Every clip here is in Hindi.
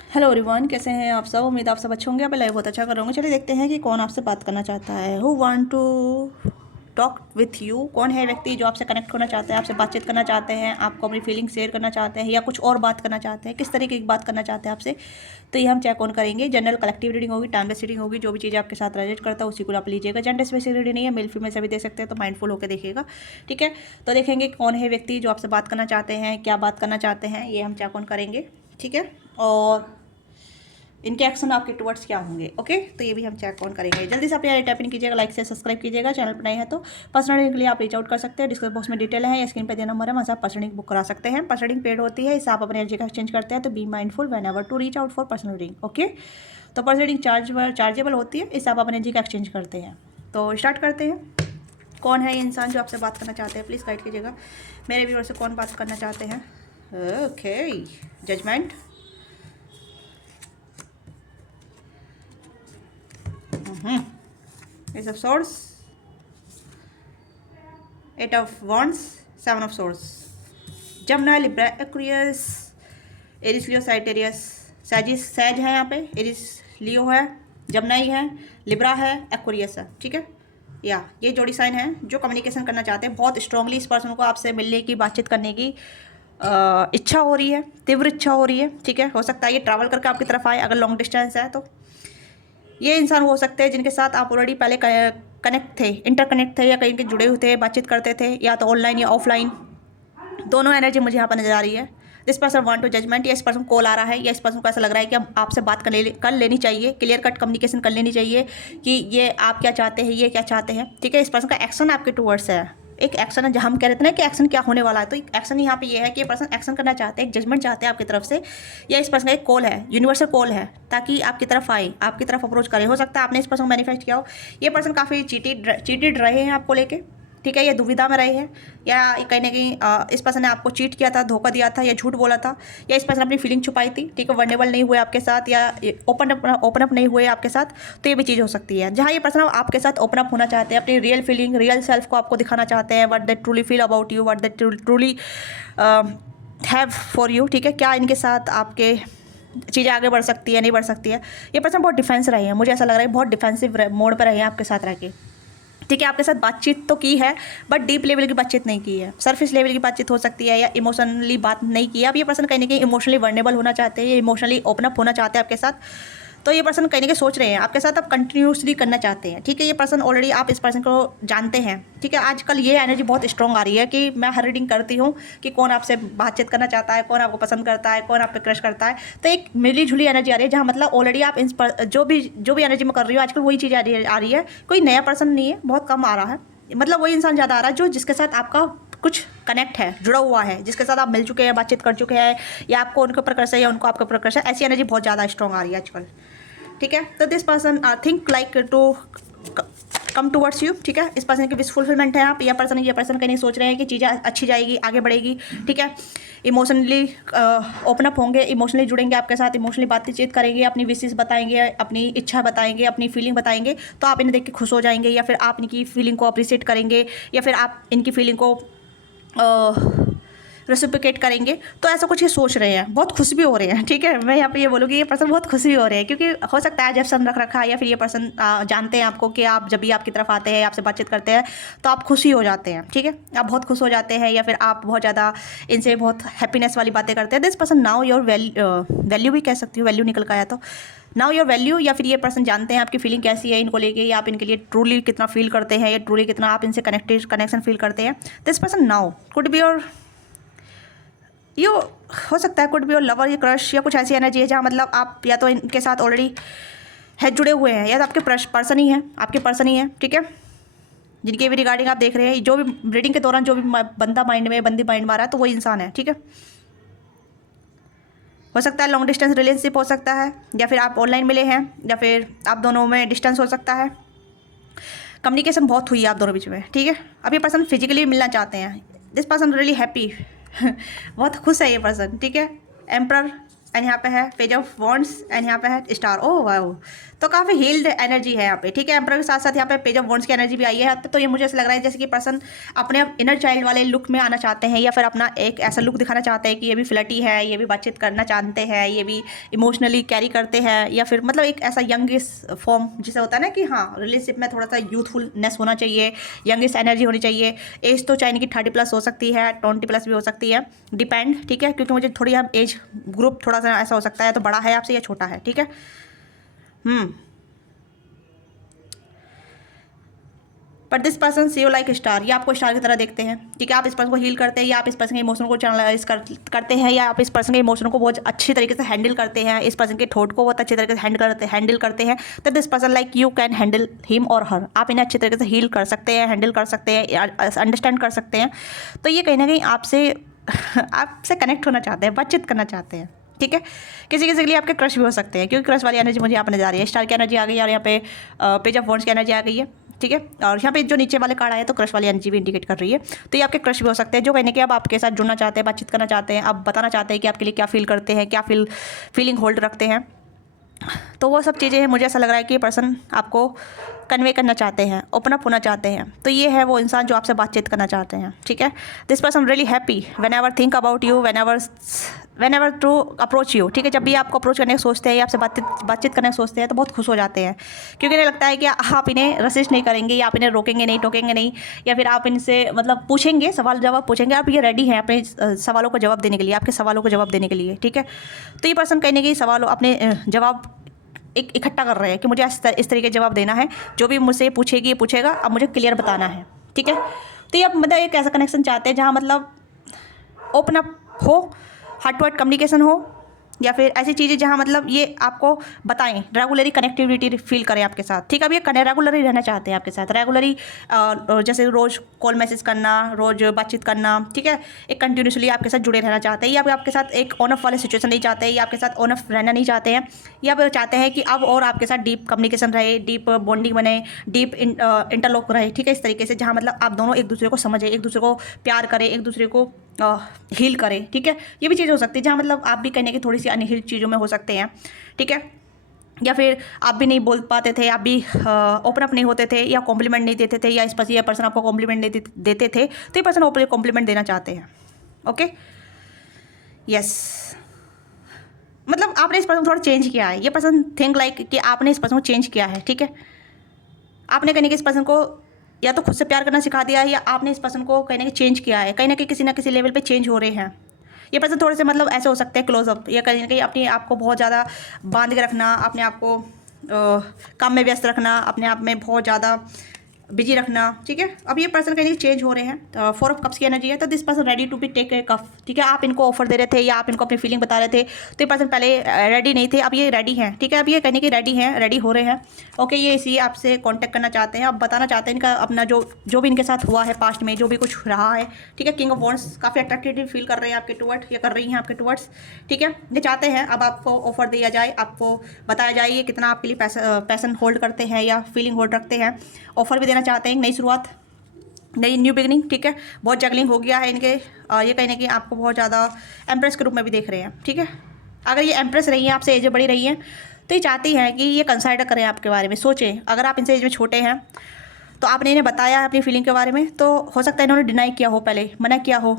हेलो एवरीवन, कैसे हैं आप सब। उम्मीद आप सब अच्छे होंगे। आप लाइव बहुत अच्छा कर रहे होंगे। चलिए देखते हैं कि कौन आपसे बात करना चाहता है। Who want to talk with you. कौन है व्यक्ति जो आपसे कनेक्ट होना चाहते हैं, आपसे बातचीत करना चाहते हैं, आपको अपनी फीलिंग शेयर करना चाहते हैं, या कुछ और बात करना चाहते हैं, किस तरीके की बात करना चाहते हैं आपसे। तो ये हम चेक ऑन करेंगे। जनरल कलेक्टिव रीडिंग होगी, टाइम बेस्ड रीडिंग होगी। जो भी चीज़ आपके साथ रिलेट करता है उसी को आप लीजिएगा। जेंडर स्पेसिफिक रीडिंग नहीं है, मेल फीमेल सभी दे सकते हैं, तो माइंडफुल होकर देखिएगा। ठीक है, तो देखेंगे कौन है व्यक्ति जो आपसे बात करना चाहते हैं, क्या बात करना चाहते हैं, ये हम चेक ऑन करेंगे। ठीक है, और इनके एक्शन आपके टुवर्ड्स क्या होंगे। ओके, तो ये भी हम चेक ऑन करेंगे। जल्दी से आप यार टैप इन कीजिएगा, लाइक से सब्सक्राइब कीजिएगा। चैनल पर नए हैं तो पर्सनल के लिए आप रीच आउट कर सकते हैं। डिस्क्रिप्शन बॉक्स में डिटेल है या स्क्रीन पे दिया नंबर है, वहाँ से आप पर्सनल बुक करा सकते हैं। पर्सनल पेड होती है, इससे आप अपनी एनर्जी का एक्सचेंज करते हैं। तो be mindful whenever to reach out for personal reading. Okay, तो पर्सनल चार्जेबल होती है, इससे आप अपनी एनर्जी का एक्सचेंज करते हैं। तो स्टार्ट करते हैं। कौन है ये इंसान जो आपसे बात करना चाहते हैं, प्लीज़ गाइड कीजिएगा। मेरे व्यूअर से कौन बात करना चाहते हैं। Okay, judgment, Ace of Swords, Eight of Wands, Seven of Swords, Gemini, Libra, Aquarius, Aries, Leo, Sagittarius, सैजिस, सैज है यहाँ पे, एरिस लियो है, जमनाई है, लिब्रा है, एक्वेरियस है। ठीक है, या ये जोड़ी साइन है जो कम्युनिकेशन करना चाहते हैं। बहुत स्ट्रांगली इस पर्सन को आपसे मिलने की, बातचीत करने की इच्छा हो रही है, तीव्र इच्छा हो रही है। ठीक है, हो सकता है ये ट्रैवल करके आपकी तरफ आए, अगर लॉन्ग डिस्टेंस है तो। ये इंसान हो सकते हैं जिनके साथ आप ऑलरेडी पहले कनेक्ट थे, इंटरकनेक्ट थे, या कहीं के जुड़े हुए थे, बातचीत करते थे, या तो ऑनलाइन या ऑफलाइन। दोनों एनर्जी मुझे यहाँ पर नजर आ रही है। This person want to judgment, या इस पर्सन कॉल आ रहा है, या इस पर्सन को ऐसा लग रहा है कि हम आपसे बात कर लेनी चाहिए, क्लियर कट कम्युनिकेशन कर लेनी चाहिए कि ये आप क्या चाहते हैं, ये क्या चाहते हैं। ठीक है, इस पर्सन का एक्शन आपके टूवर्ड्स है। एक एक्शन है, जहाँ हम कह रहे थे ना कि एक्शन क्या होने वाला है, तो एक एक्शन यहाँ पे ये है कि ये पर्सन एक्शन करना चाहते हैं, एक जजमेंट चाहते हैं आपकी तरफ से, या इस पर्सन का एक कॉल है, यूनिवर्सल कॉल है, ताकि आपकी तरफ आए, आपकी तरफ अप्रोच करें। हो सकता है आपने इस पर्सन को मैनिफेस्ट किया हो। ये पर्सन काफ़ी चीटेड रहे हैं आपको लेके। ठीक है, ये दुविधा में रहे हैं, या कहीं ना कहीं इस पर्सन ने आपको चीट किया था, धोखा दिया था, या झूठ बोला था, या इस पर्सन अपनी फीलिंग छुपाई थी। ठीक है, वर्नेबल नहीं हुए आपके साथ, या ओपन अप नहीं हुए आपके साथ। तो ये भी चीज़ हो सकती है जहाँ ये पर्सन आपके साथ ओपन अप होना चाहते हैं, अपनी रियल फीलिंग, रियल सेल्फ को आपको दिखाना चाहते हैं। What they truly feel about you, what they truly have for you. ठीक है, क्या इनके साथ आपके चीज़ें आगे बढ़ सकती है, नहीं बढ़ सकती है। ये पर्सन बहुत डिफेंस रहे हैं, मुझे ऐसा लग रहा है बहुत डिफेंसिव मोड पर रहे हैं आपके साथ रह के। ठीक है, आपके साथ बातचीत तो की है, बट डीप लेवल की बातचीत नहीं की है। सरफेस लेवल की बातचीत हो सकती है, या इमोशनली बात नहीं की है। अब ये पर्सन कहीं ना कहीं इमोशनली वर्नेबल होना चाहते हैं, इमोशनली ओपन अप होना चाहते हैं आपके साथ। तो ये पर्सन कहीं ना कहीं सोच रहे हैं आपके साथ अब कंटिन्यूसली करना चाहते हैं। ठीक है, ये पर्सन ऑलरेडी, आप इस पर्सन को जानते हैं। ठीक है, आजकल ये एनर्जी बहुत स्ट्रॉन्ग आ रही है कि मैं हर रीडिंग करती हूँ कि कौन आपसे बातचीत करना चाहता है, कौन आपको पसंद करता है, कौन आप पे क्रश करता है। तो एक मिली जुली एनर्जी आ रही है, जहाँ मतलब ऑलरेडी आप जो भी एनर्जी में कर रही हो आजकल, वही चीज़ आ रही है। कोई नया पर्सन नहीं है, बहुत कम आ रहा है। मतलब वही इंसान ज़्यादा आ रहा है जो जिसके साथ आपका कुछ कनेक्ट है, जुड़ा हुआ है, जिसके साथ आप मिल चुके हैं, बातचीत कर चुके हैं, या आपको उनके ऊपर क्रश है, या उनको आपके ऊपर क्रश है। ऐसी एनर्जी बहुत ज़्यादा स्ट्रॉन्ग आ रही है आजकल। ठीक है, तो this person think like to come towards you. ठीक है, इस पर्सन की विश फुलफिलमेंट है आप। ये पर्सन कहीं नहीं सोच रहे हैं कि चीज़ें अच्छी जाएगी, आगे बढ़ेगी। ठीक है, इमोशनली ओपन अप होंगे, इमोशनली जुड़ेंगे आपके साथ, इमोशनली बातचीत करेंगे, अपनी विशेस बताएंगे, अपनी इच्छा बताएंगे, अपनी फीलिंग बताएंगे। तो आप इन्हें देख के खुश हो जाएंगे, या फिर आप इनकी फीलिंग को अप्रिशिएट करेंगे, या फिर आप इनकी फीलिंग को रेसिप्रोकेट करेंगे। तो ऐसा कुछ ये सोच रहे हैं, बहुत खुश भी हो रहे हैं। ठीक है, मैं यहाँ पे ये बोलूँगी ये पर्सन बहुत खुश भी हो रहे हैं, क्योंकि हो सकता है जब सन रख रखा है, या फिर ये पर्सन जानते हैं आपको कि आप जब भी आपकी तरफ आते हैं, आपसे बातचीत करते हैं, तो आप खुशी हो जाते हैं। ठीक है, आप बहुत खुश हो जाते हैं, या फिर आप बहुत ज़्यादा इनसे बहुत हैप्पीनेस वाली बातें करते हैं। This person now your value भी कह सकती हूँ, वैल्यू निकल का आया तो नाउ योर वैल्यू, या फिर ये पर्सन जानते हैं आपकी फीलिंग कैसी है इनको लेके, या आप इनके लिए ट्रूली कितना फील करते हैं, या ट्रूली कितना आप इनसे कनेक्शन फील करते हैं। This person now could be your, ये हो सकता है कुड बी योर लवर, या क्रश, या कुछ ऐसी एनर्जी है जहाँ मतलब आप या तो इनके साथ ऑलरेडी है, जुड़े हुए हैं, या तो आपके पर्सन ही है, आपके पर्सन ही है। ठीक है, जिनके भी रिगार्डिंग आप देख रहे हैं, जो भी रीडिंग के दौरान जो भी बंदी माइंड मारा है, तो वही इंसान है। ठीक है, हो सकता है लॉन्ग डिस्टेंस रिलेशनशिप हो सकता है, या फिर आप ऑनलाइन मिले हैं, या फिर आप दोनों में डिस्टेंस हो सकता है। कम्युनिकेशन बहुत हुई है आप दोनों बीच में। ठीक है, अब ये पर्सन फिजिकली मिलना चाहते हैं। दिस पर्सन रियली हैप्पी बहुत खुश है ये पर्सन। ठीक है, एम्प्रर, एंड यहाँ पे है पेज ऑफ वॉन्ड्स, एंड यहाँ पे है स्टार। ओह वाओ, तो काफ़ी हील्ड एनर्जी है यहाँ पे, ठीक है। एम्परर के साथ साथ यहाँ पे पेज ऑफ वॉन्ड्स की एनर्जी भी आई है यहाँ पे। तो ये मुझे ऐसा लग रहा है जैसे कि पर्सन अपने इनर चाइल्ड वाले लुक में आना चाहते हैं, या फिर अपना एक ऐसा लुक दिखाना चाहते हैं कि ये भी फ्लर्टी है, ये भी बातचीत करना चाहते हैं, ये भी इमोशनली कैरी करते हैं, या फिर मतलब एक ऐसा यंगेस्ट फॉर्म जिसे होता है ना कि हाँ रिलेशनशिप में थोड़ा सा यूथफुलनेस होना चाहिए, यंगेस्ट एनर्जी होनी चाहिए। एज तो चाहे कि 30+ हो सकती है, 20+ भी हो सकती है, डिपेंड, ठीक है। क्योंकि मुझे थोड़ी यहाँ एज ग्रुप थोड़ा सा ऐसा हो सकता है, तो बड़ा है आपसे या छोटा है, ठीक है। But this person see you like star, ये आपको स्टार की तरह देखते हैं, ठीक है। आप इस पर्सन को हील करते हैं, या आप इस पर्सन के इमोशन को चैनलाइज करते हैं, या आप इस पर्सन के इमोशन को बहुत अच्छी तरीके से हैंडल करते हैं, इस पर्सन के थॉट को बहुत अच्छी तरीके से हैंडल करते हैं। तो this person like you can handle him और हर, आप इन्हें अच्छी तरीके से हील कर सकते हैं, हैंडल कर सकते हैं, अंडरस्टैंड कर सकते हैं। तो ये कहीं ना कहीं आपसे कनेक्ट होना चाहते हैं, बातचीत करना चाहते हैं, ठीक है। किसी किसी के लिए आपके क्रश भी हो सकते हैं, क्योंकि क्रश वाली एनर्जी मुझे यहाँ पर नजर आ रही है। स्टार की एनर्जी आ गई और यहाँ पे पेज ऑफ वॉन्ड्स की एनर्जी आ गई है, ठीक है। और यहाँ पे जो नीचे वाले कार्ड आए तो क्रश वाली एनर्जी भी इंडिकेट कर रही है। तो ये आपके क्रश भी हो सकते हैं, जो कहने कि अब आपके साथ जुड़ना चाहते हैं, बातचीत करना चाहते हैं, आप बताना चाहते हैं कि आपके लिए क्या फील करते हैं, क्या फीलिंग होल्ड रखते हैं। तो वो सब चीज़ें हैं, मुझे ऐसा लग रहा है कि ये पर्सन आपको कन्वे करना चाहते हैं, ओपन अप होना चाहते हैं। तो ये है वो इंसान जो आपसे बातचीत करना चाहते हैं, ठीक है। This person really happy whenever think about you, whenever to approach you, ठीक है। जब भी आपको अप्रोच करने की सोचते हैं या आपसे बातचीत करने की सोचते हैं तो बहुत खुश हो जाते हैं, क्योंकि इन्हें लगता है कि आप इन्हें रसिस्ट नहीं करेंगे, या आप इन्हें रोकेंगे नहीं, टोकेंगे नहीं, या फिर आप इनसे मतलब पूछेंगे, सवाल जवाब पूछेंगे, आप ये रेडी हैं अपने सवालों को जवाब देने के लिए, आपके सवालों को जवाब देने के लिए, ठीक है। तो ये पर्सन कहीं ना कहीं सवालों अपने जवाब एक इकट्ठा कर रहे हैं कि मुझे इस तरीके जवाब देना है, जो भी मुझसे पूछेगी ये पूछेगा, अब मुझे क्लियर बताना है, ठीक है। तो ये अब मतलब एक ऐसा कनेक्शन चाहते हैं जहाँ मतलब ओपन अप हो, हार्ट टू हार्ट कम्युनिकेशन हो, या फिर ऐसी चीज़ें जहाँ मतलब ये आपको बताएं, रेगुलरी कनेक्टिविटी फील करें आपके साथ, ठीक है। अब ये रेगुलरी रहना चाहते हैं आपके साथ, रेगुलरी जैसे रोज़ कॉल मैसेज करना, रोज़ बातचीत करना, ठीक है। एक कंटिन्यूसली आपके साथ जुड़े रहना चाहते हैं, या फिर आपके साथ एक ऑन ऑफ वाले सिचुएशन नहीं चाहते हैं, या आपके साथ ऑन ऑफ रहना नहीं चाहते हैं, या फिर चाहते हैं कि अब और आपके साथ डीप कम्युनिकेशन रहे, डीप बॉन्डिंग बने, डीप इंटरलॉक रहे, ठीक है। इस तरीके से जहाँ मतलब आप दोनों एक दूसरे को समझें, एक दूसरे को प्यार करें, एक दूसरे को हील करें, ठीक है। ये भी चीज़ हो सकती है जहाँ मतलब आप भी कहने की थोड़ी सी अनहील्ड चीज़ों में हो सकते हैं, ठीक है। या फिर आप भी नहीं बोल पाते थे, आप भी ओपन अप नहीं होते थे, या कॉम्प्लीमेंट नहीं देते थे, या इस पर ये पर्सन आपको कॉम्प्लीमेंट नहीं देते थे, तो ये पर्सन ओपन कॉम्प्लीमेंट देना चाहते हैं, ओके। यस, मतलब आपने इस पर्सन को थोड़ा चेंज किया है, ये पर्सन थिंक लाइक कि आपने इस पर्सन को चेंज किया है, ठीक है। आपने कहने कि इस पर्सन को या तो खुद से प्यार करना सिखा दिया है, या आपने इस पर्सन को कहने कि चेंज किया है, कहीं ना किसी लेवल पे चेंज हो रहे हैं। ये पर्सन थोड़े से मतलब ऐसे हो सकते हैं क्लोजअप, या कहीं ना कहीं अपने आप को बहुत ज़्यादा बांध के रखना, अपने आप को काम में व्यस्त रखना, अपने आप में बहुत ज़्यादा बिजी रखना, ठीक है। अब ये पर्सन कहीं चेंज हो रहे हैं, 4 ऑफ कप्स की एनर्जी है। तो this person ready to be take a cup, ठीक है। आप इनको ऑफर दे रहे थे, या आप इनको अपनी फीलिंग बता रहे थे, तो ये पर्सन पहले रेडी नहीं थे, अब ये रेडी हैं, ठीक है। अब ये कहने की रेडी हैं, रेडी हो रहे हैं, ओके। ये इसी आपसे कांटेक्ट करना चाहते हैं, अब बताना चाहते हैं इनका अपना जो भी इनके साथ हुआ है पास्ट में, जो भी कुछ रहा है, ठीक है। किंग ऑफ वॉन्ड्स काफ़ी अट्रैक्टिव फील कर रहे हैं आपके टुवर्ड्स, या कर रही हैं आपके टुवर्ड्स, ठीक है। ये चाहते हैं अब आपको ऑफर दिया जाए, आपको बताया जाए ये कितना आपके लिए पैसन होल्ड करते हैं या फीलिंग होल्ड रखते हैं। ऑफर भी देना चाहते हैं, नई शुरुआत, नई न्यू बिगनिंग, ठीक है। बहुत जगलिंग हो गया है इनके, ये कहने की आपको बहुत ज़्यादा एम्प्रेस के रूप में भी देख रहे हैं, ठीक है। अगर ये एम्प्रेस रही हैं, आपसे एज बड़ी रही हैं, तो ये चाहती हैं कि ये कंसिडर करें आपके बारे में, सोचें। अगर आप इनसे एज में छोटे हैं तो आपने इन्हें बताया है अपनी फीलिंग के बारे में, तो हो सकता है इन्होंने डिनाई किया हो, पहले मना किया हो,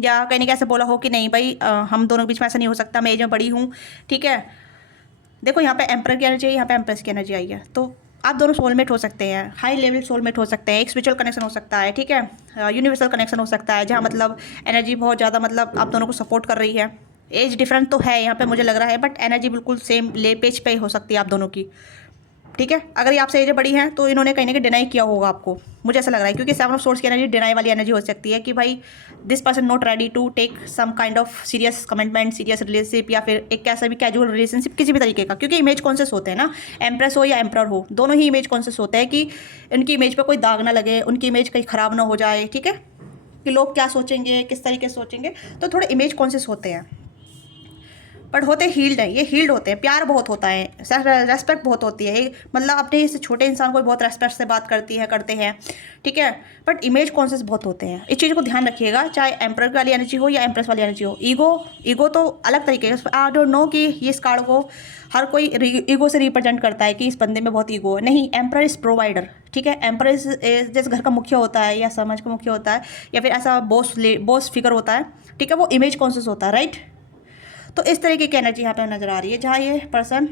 या कहने कैसे बोला हो कि नहीं भाई हम दोनों के बीच में ऐसा नहीं हो सकता, मैं एज में बड़ी हूँ, ठीक है। देखो यहाँ पे एम्पर की एनर्जी है, यहाँ पे एम्प्रेस की एनर्जी आई है, तो आप दोनों सोलमेट हो सकते हैं, हाई लेवल सोलमेट हो सकते हैं, एक स्पिरिचुअल कनेक्शन हो सकता है, ठीक है। यूनिवर्सल कनेक्शन हो सकता है, जहाँ मतलब एनर्जी बहुत ज़्यादा मतलब आप दोनों को सपोर्ट कर रही है। एज डिफरेंट तो है यहाँ पे मुझे लग रहा है, बट एनर्जी बिल्कुल सेम पेज पे हो सकती है आप दोनों की, ठीक है। अगर ये आपसे एज बड़ी है तो इन्होंने कहीं ना कहीं डिनाई किया होगा आपको, मुझे ऐसा लग रहा है, क्योंकि 7 ऑफ सोर्स की एनर्जी डिनाई वाली एनर्जी हो सकती है कि भाई this person not ready to take some kind of serious commitment, serious relationship, या फिर एक कैसा भी कैजुअल रिलेशनशिप किसी भी तरीके का, क्योंकि इमेज कॉन्शियस होते हैं ना, एम्प्रेस हो या एम्प्रर हो, दोनों ही इमेज कॉन्शियस होते हैं कि उनकी इमेज पर कोई दाग ना लगे, उनकी इमेज कहीं ख़राब ना हो जाए, ठीक है, कि लोग क्या सोचेंगे, किस तरीके से सोचेंगे, तो थोड़े इमेज कॉन्शियस होते हैं। बट होते हील्ड हैं, ये हील्ड होते हैं, प्यार बहुत होता है, रेस्पेक्ट बहुत होती है, मतलब अपने इस छोटे इंसान को बहुत रेस्पेक्ट से बात करते हैं, ठीक है। बट इमेज कॉन्शियस बहुत होते हैं, इस चीज़ को ध्यान रखिएगा, चाहे एम्परर वाली एनर्जी हो या एम्प्रेस वाली एनर्जी हो। ईगो तो अलग तरीके का, आई डोंट नो कि ये इस कार्ड को हर कोई ईगो से रिप्रेजेंट करता है कि इस बंदे में बहुत ईगो है, नहीं। एम्परर इज प्रोवाइडर, ठीक है। एम्परर जैसे घर का मुखिया होता है या समाज का मुखिया होता है या फिर ऐसा बॉस फिगर होता है, ठीक है, वो इमेज कॉन्शियस होता है, राइट। तो इस तरीके की एनर्जी यहाँ पे नज़र आ रही है जहाँ ये पर्सन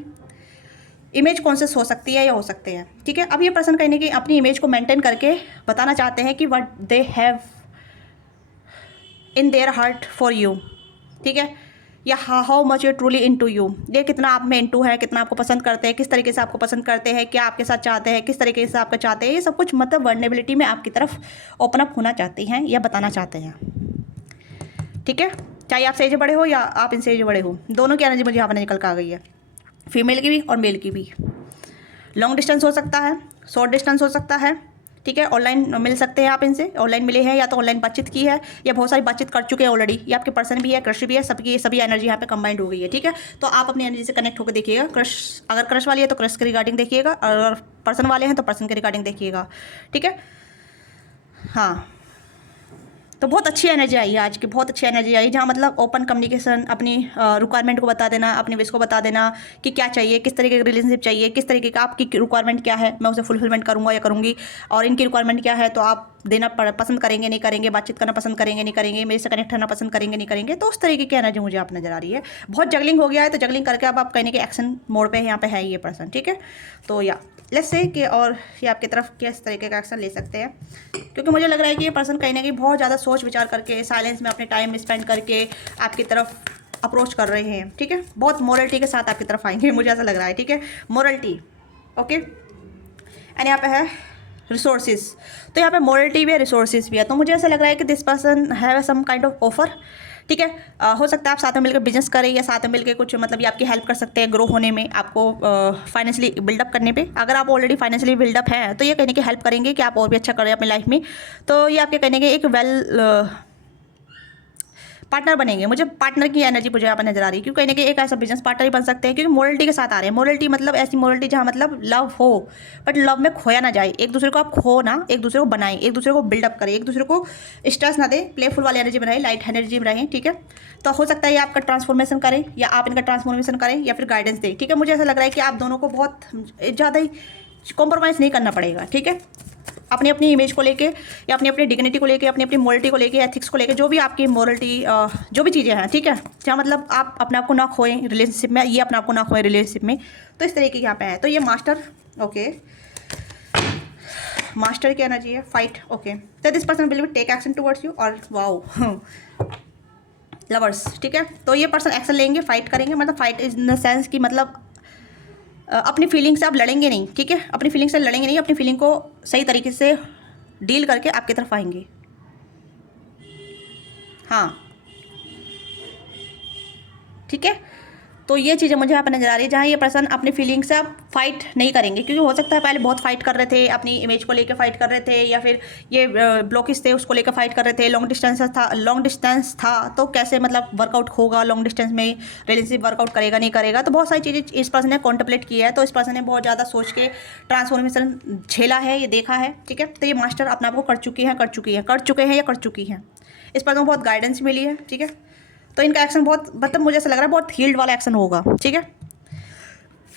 इमेज कॉन्शियस हो सकती है या हो सकते हैं, ठीक है। अब ये पर्सन कहीं ना कहीं अपनी इमेज को मेंटेन करके बताना चाहते हैं कि what they have in their heart for you, ठीक है, या how much you truly into you, ये कितना आप में इनटू है, कितना आपको पसंद करते हैं, किस तरीके से आपको पसंद करते हैं, क्या आपके साथ चाहते हैं, किस तरीके से आपका चाहते हैं, ये सब कुछ मतलब वर्नेबिलिटी में आपकी तरफ ओपन अप होना चाहती हैं या बताना चाहते हैं, ठीक है। चाहे आपसे एज बड़े हो या आप इनसे एज बड़े हो, दोनों की एनर्जी मुझे यहाँ पर निकल कर आ गई है, फीमेल की भी और मेल की भी। लॉन्ग डिस्टेंस हो सकता है, शॉर्ट डिस्टेंस हो सकता है, ठीक है। ऑनलाइन मिल सकते हैं आप इनसे, ऑनलाइन मिले हैं या तो ऑनलाइन बातचीत की है या बहुत सारी बातचीत कर चुके हैं ऑलरेडी, ये आपके पर्सन भी है, क्रश भी है, सभी एनर्जी यहाँ पे कंबाइंड हो गई है, ठीक है। तो आप अपनी एनर्जी से कनेक्ट होकर देखिएगा। क्रश अगर क्रश वाली है तो क्रश के रिगार्डिंग देखिएगा, और अगर पर्सन वाले हैं तो पर्सन के रिगार्डिंग देखिएगा, ठीक है। हाँ, तो बहुत अच्छी एनर्जी आई है आज की, बहुत अच्छी एनर्जी आई, जहाँ मतलब ओपन कम्युनिकेशन, अपनी रिक्वायरमेंट को बता देना, अपनी विश को बता देना कि क्या चाहिए, किस तरीके का रिलेशनशिप चाहिए, किस तरीके का आपकी रिक्वायरमेंट क्या है, मैं उसे फुलफिलमेंट करूँगा या करूँगी, और इनकी रिक्वायरमेंट क्या है तो आप देना पसंद करेंगे नहीं करेंगे, बातचीत करना पसंद करेंगे नहीं करेंगे, मेरे से कनेक्ट होना पसंद करेंगे नहीं करेंगे। तो उस तरीके की एनर्जी मुझे आप नज़र आ रही है। बहुत जगलिंग हो गया है, तो जगलिंग करके अब आप कहने के एक्शन मोड पे यहाँ पे है ये पर्सन, ठीक है। तो या लेट्स से कि और ये आपकी तरफ किस तरीके का एक्शन ले सकते हैं, क्योंकि मुझे लग रहा है कि ये पर्सन कहीं ना कहीं बहुत ज़्यादा सोच विचार करके साइलेंस में अपने टाइम स्पेंड करके आपकी तरफ अप्रोच कर रहे हैं, ठीक है। बहुत मोरलिटी के साथ आपकी तरफ आएंगे, मुझे ऐसा लग रहा है, ठीक है, मोरलिटी, ओके। एंड यहाँ पे है रिसोर्सेज, तो यहाँ पे मोरलिटी भी है, रिसोर्सेज भी है। तो मुझे ऐसा लग रहा है कि this person have some kind of offer, ठीक है। हो सकता है आप साथ में मिलकर बिजनेस करें या साथ में मिलकर कुछ मतलब ये आपकी हेल्प कर सकते हैं ग्रो होने में, आपको फाइनेंशियली बिल्डअप करने पे। अगर आप ऑलरेडी फाइनेंशियली बिल्डअप हैं तो ये कहने की हेल्प करेंगे कि आप और भी अच्छा करें अपनी लाइफ में। तो ये आपके कहने के एक पार्टनर बनेंगे। मुझे पार्टनर की एनर्जी मुझे यहाँ पर नजर आ रही है, क्योंकि कहीं ना कहीं एक ऐसा बिजनेस पार्टनर ही बन सकते हैं, क्योंकि मोरलिटी के साथ आ रहे हैं। मोरलिटी मतलब ऐसी मोरलिटी जहाँ मतलब लव हो बट लव में खोया ना जाए, एक दूसरे को आप खो ना, एक दूसरे को बनाएं, एक दूसरे को बिल्डअप करें, एक दूसरे को स्ट्रेस ना दें, प्लेफुल वाली एनर्जी में रहें, लाइट एनर्जी में रहें, ठीक है। तो हो सकता है ये आपका ट्रांसफॉर्मेशन करें या आप इनका ट्रांसफॉर्मेशन करें या फिर गाइडेंस दें, ठीक है। मुझे ऐसा लग रहा है कि आप दोनों को बहुत ज़्यादा ही कॉम्प्रोमाइज़ नहीं करना पड़ेगा, ठीक है। अपनी अपनी इमेज को लेके या अपनी अपनी डिग्निटी को लेके, अपनी अपनी मोरलिटी को लेके, एथिक्स को लेके, जो भी आपकी मोरलिटी जो भी चीज़ें हैं, ठीक है, जहाँ मतलब आप अपने आप को ना खोएं रिलेशनशिप में, ये अपने आप को ना खोएं रिलेशनशिप में। तो इस तरीके के यहाँ पे है। तो ये मास्टर, ओके, मास्टर की एनर्जी है, फाइट, ओके। तो this person will take action towards you, और वाओ लवर्स, ठीक है। तो ये पर्सन एक्शन लेंगे, फाइट करेंगे, मतलब फाइट इन द सेंस कि मतलब अपनी फीलिंग से आप लड़ेंगे नहीं, ठीक है, अपनी फीलिंग से लड़ेंगे नहीं, अपनी फीलिंग को सही तरीके से डील करके आपकी तरफ आएंगे, हाँ, ठीक है। तो ये चीज़ें मुझे यहाँ पर नजर आ रही है, जहाँ ये पर्सन अपनी फीलिंग से आप फाइट नहीं करेंगे, क्योंकि हो सकता है पहले बहुत फाइट कर रहे थे, अपनी इमेज को लेकर फाइट कर रहे थे, या फिर ये ब्लॉकेज थे उसको लेकर फाइट कर रहे थे, लॉन्ग डिस्टेंस था तो कैसे मतलब वर्कआउट होगा, लॉन्ग डिस्टेंस में रिलेशनशिप वर्कआउट करेगा नहीं करेगा। तो बहुत सारी चीज़ें इस पर्सन ने कॉन्टेम्पलेट की है, तो इस पर्सन ने बहुत ज़्यादा सोच के ट्रांसफॉर्मेशन झेला है, ये देखा है, ठीक है। तो ये मास्टर अपने आप को कर चुके हैं या कर चुकी हैं। इस पर्सन को बहुत गाइडेंस मिली है, ठीक है। तो इनका एक्शन बहुत मतलब मुझे ऐसा लग रहा है बहुत हील्ड वाला एक्शन होगा, ठीक है।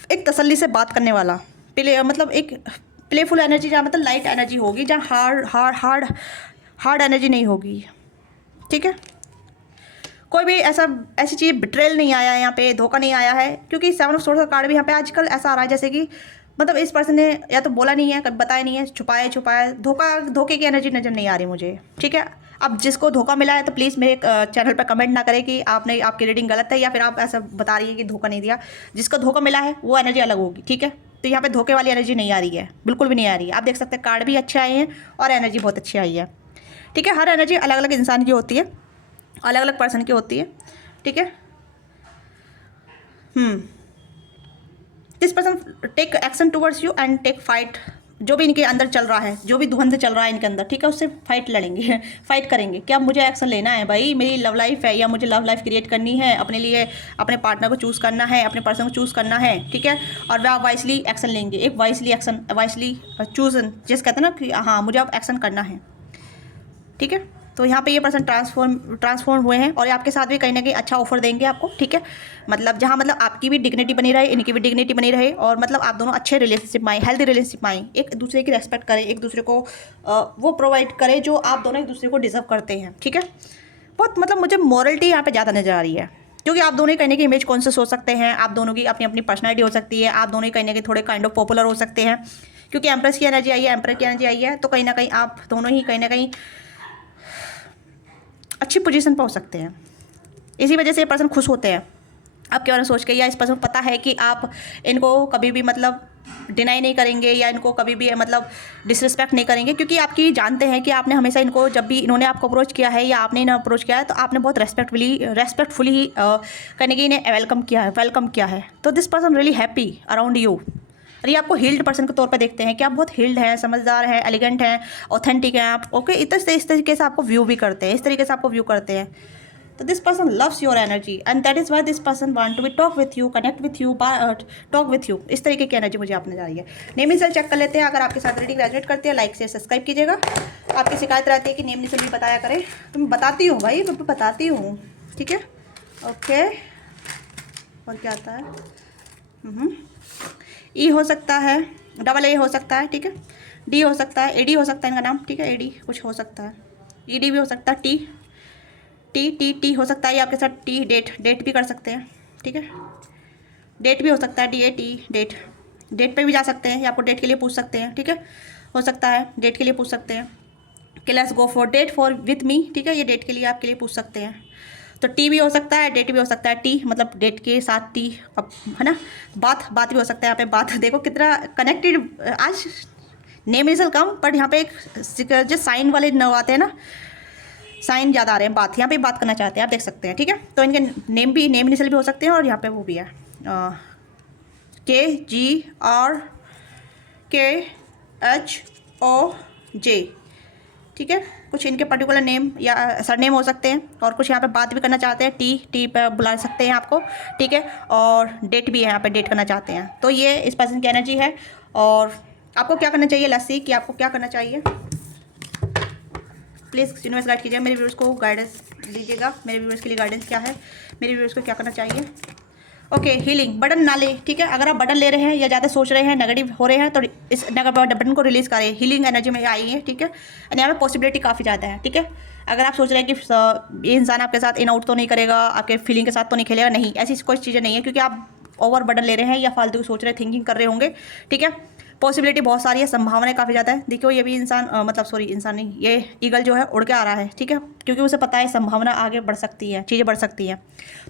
एक तसल्ली से बात करने वाला मतलब एक प्लेफुल एनर्जी, जहाँ मतलब लाइट एनर्जी होगी, जहाँ हार्ड एनर्जी नहीं होगी, ठीक है। कोई भी ऐसी चीज़ बिट्रेल नहीं आया है यहाँ पे, धोखा नहीं आया है, क्योंकि 7 ऑफ सोर्स का कार्ड भी यहाँ पे आजकल ऐसा आ रहा है जैसे कि मतलब इस पर्सन ने या तो बोला नहीं है, कभी बताया नहीं है, छुपाया, धोखे की एनर्जी नज़र नहीं आ रही मुझे, ठीक है। अब जिसको धोखा मिला है तो प्लीज़ मेरे चैनल पर कमेंट ना करें कि आपकी रीडिंग गलत है या फिर आप ऐसा बता रही है कि धोखा नहीं दिया। जिसको धोखा मिला है वो एनर्जी अलग होगी, ठीक है। तो यहाँ पे धोखे वाली एनर्जी नहीं आ रही है, बिल्कुल भी नहीं आ रही है। आप देख सकते हैं कार्ड भी अच्छे आए हैं और एनर्जी बहुत अच्छी आई है, ठीक है। हर एनर्जी अलग अलग इंसान की होती है, अलग अलग पर्सन की होती है, ठीक है। This person take action towards you and take fight जो भी इनके अंदर चल रहा है, जो भी धुंध चल रहा है इनके अंदर, ठीक है, उससे फाइट लड़ेंगे फाइट करेंगे कि अब मुझे एक्शन लेना है भाई, मेरी लव लाइफ है या मुझे लव लाइफ क्रिएट करनी है, अपने लिए अपने पार्टनर को चूज़ करना है, अपने पर्सन को चूज़ करना है, ठीक है। और वह वाइसली एक्शन लेंगे, एक वाइसली चूजन जिस कहते हैं ना कि हाँ मुझे अब एक्शन करना है, ठीक है। तो यहाँ पे ये पर्सन ट्रांसफॉर्म हुए हैं और ये आपके साथ भी कहीं ना कहीं अच्छा ऑफर देंगे आपको, ठीक है। मतलब जहाँ मतलब आपकी भी डिग्निटी बनी रहे, इनकी भी डिग्निटी बनी रहे और मतलब आप दोनों अच्छे रिलेशनशिप में आए, हेल्दी रिलेशनशिप में आए, एक दूसरे की रेस्पेक्ट करें, एक दूसरे को वो प्रोवाइड करें जो आप दोनों एक दूसरे को डिजर्व करते हैं, ठीक है। बहुत मतलब मुझे मॉरलिटी यहाँ पर ज़्यादा नज़र आ रही है, क्योंकि आप दोनों ही कहीं ना कहीं इमेज कॉन्शियस हो सकते हैं, आप दोनों की अपनी अपनी पर्सनैलिटी हो सकती है, आप दोनों ही कहीं ना कहीं थोड़े काइंड ऑफ पॉपुलर हो सकते हैं, क्योंकि एम्प्रेस की एनर्जी आई है, एम्पर की एनर्जी आई है, तो कहीं ना कहीं आप दोनों ही कहीं ना कहीं अच्छी पोजीशन पर हो सकते हैं। इसी वजह से ये पर्सन खुश होते हैं आपके बारे में सोच के, या इस पर्सन को पता है कि आप इनको कभी भी मतलब डिनाई नहीं करेंगे या इनको कभी भी मतलब डिसरिस्पेक्ट नहीं करेंगे, क्योंकि आपकी जानते हैं कि आपने हमेशा इनको, जब भी इन्होंने आपको अप्रोच किया है या आपने इन्हें अप्रोच किया है, तो आपने बहुत रेस्पेक्टफुली ही कहने की इन्हें वेलकम किया है। तो this person really happy around you. और ये आपको हील्ड पर्सन के तौर पे देखते हैं कि आप बहुत हील्ड हैं, समझदार हैं, एलिगेंट हैं, ऑथेंटिक हैं आप, ओके। इस तरीके से आपको व्यू भी करते हैं, इस तरीके से आपको व्यू करते हैं। तो this person loves your energy and that is why this person want to be talk with you, connect with you, talk with you. इस तरीके की एनर्जी मुझे आपने जा रही है। नेम निसल चेक कर लेते हैं। अगर आपके साथ रीडिंग ग्रेजुएट करते हैं, लाइक से सब्सक्राइब कीजिएगा। आपकी शिकायत रहती है कि नेम निसल भी बताया करें, तो मैं बताती हूँ भाई, मैं बताती हूँ, ठीक है, ओके। और क्या आता है, ई हो सकता है, डबल ए हो सकता है, ठीक है, डी हो सकता है, एडी हो सकता है इनका नाम, ठीक है, एडी कुछ हो सकता है, ईडी भी हो सकता है, टी हो सकता है, ये आपके साथ टी डेट भी कर सकते हैं, ठीक है, डेट भी हो सकता है, डेट पे भी जा सकते हैं, या आपको डेट के लिए पूछ सकते हैं, ठीक है, हो सकता है डेट के लिए पूछ सकते हैं कि let's go for date for with me, ठीक है, ये डेट के लिए आपके लिए पूछ सकते हैं। तो टी भी हो सकता है, डेट भी हो सकता है, टी मतलब डेट के साथ टी, अब है ना, बात भी हो सकता है। यहाँ पे बात देखो कितना कनेक्टेड, आज नेम इनिशियल कम, बट यहाँ पे एक जो साइन वाले न आते हैं ना, साइन ज़्यादा आ रहे हैं, बात यहाँ पे बात करना चाहते हैं, आप देख सकते हैं, ठीक है। तो इनके नेम इनिशियल भी हो सकते हैं और यहाँ पे वो भी है KGRKHOJ, ठीक है। कुछ इनके पर्टिकुलर नेम या सरनेम हो सकते हैं और कुछ यहाँ पे बात भी करना चाहते हैं, टी पे बुला सकते हैं आपको, ठीक है। और डेट भी है, यहाँ पे डेट करना चाहते हैं। तो ये इस पर्सन की एनर्जी है। और आपको क्या करना चाहिए, लेट्स सी कि आपको क्या करना चाहिए। प्लीज़ यूनिवर्स गाइड कीजिए, मेरे व्यूअर्स को गाइडेंस दीजिएगा, मेरे व्यूअर्स के लिए गाइडेंस क्या है, मेरे व्यूअर्स को क्या करना चाहिए। ओके, हीलिंग बटन ना ले, ठीक है। अगर आप बटन ले रहे हैं या ज़्यादा सोच रहे हैं, नेगेटिव हो रहे हैं, तो इस बटन को रिलीज़ करें। हीलिंग एनर्जी में आई है, ठीक है। एंड यहाँ पे पॉसिबिलिटी काफ़ी ज़्यादा है, ठीक है। अगर आप सोच रहे हैं कि ये इंसान आपके साथ इन आउट तो नहीं करेगा, आपके फीलिंग के साथ तो नहीं खेलेगा, नहीं, ऐसी कोई चीज़ें नहीं है, क्योंकि आप ओवर बटन ले रहे हैं या फालतू सोच रहे, थिंकिंग कर रहे होंगे, ठीक है। पॉसिबिलिटी बहुत सारी है, संभावनाएं काफ़ी ज़्यादा है। देखो ये भी इंसान मतलब सॉरी इंसान नहीं, ये ईगल जो है उड़ के आ रहा है, ठीक है, क्योंकि उसे पता है संभावना आगे बढ़ सकती है, चीज़ें बढ़ सकती हैं।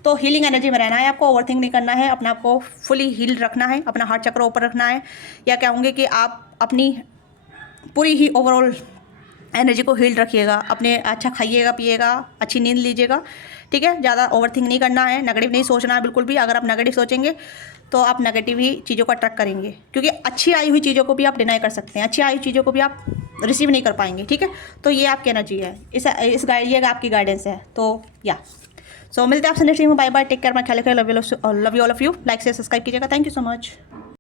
तो हीलिंग एनर्जी में रहना है आपको, ओवरथिंक नहीं करना है, अपने आप को फुली हील रखना है, अपना हार्ट चक्र ऊपर रखना है, या कहूँगी कि आप अपनी पूरी ही ओवरऑल एनर्जी को हील्ड रखिएगा। अपने अच्छा खाइएगा पिएगा, अच्छी नींद लीजिएगा, ठीक है। ज़्यादा ओवरथिंक नहीं करना है, नेगेटिव नहीं सोचना है बिल्कुल भी। अगर आप नेगेटिव सोचेंगे तो आप नेगेटिव ही चीज़ों को अट्रैक्ट करेंगे, क्योंकि अच्छी आई हुई चीज़ों को भी आप डिनाई कर सकते हैं, अच्छी आई हुई चीज़ों को भी आप रिसीव नहीं कर पाएंगे, ठीक है। तो ये आपकी एनर्जी है, इस ये आपकी गाइडेंस है। तो या सो मिलते हैं आपसे next time. Bye bye, take care, माय ख्याल रखिए, love you all of you. Like से सब्सक्राइब कीजिएगा। Thank you so much.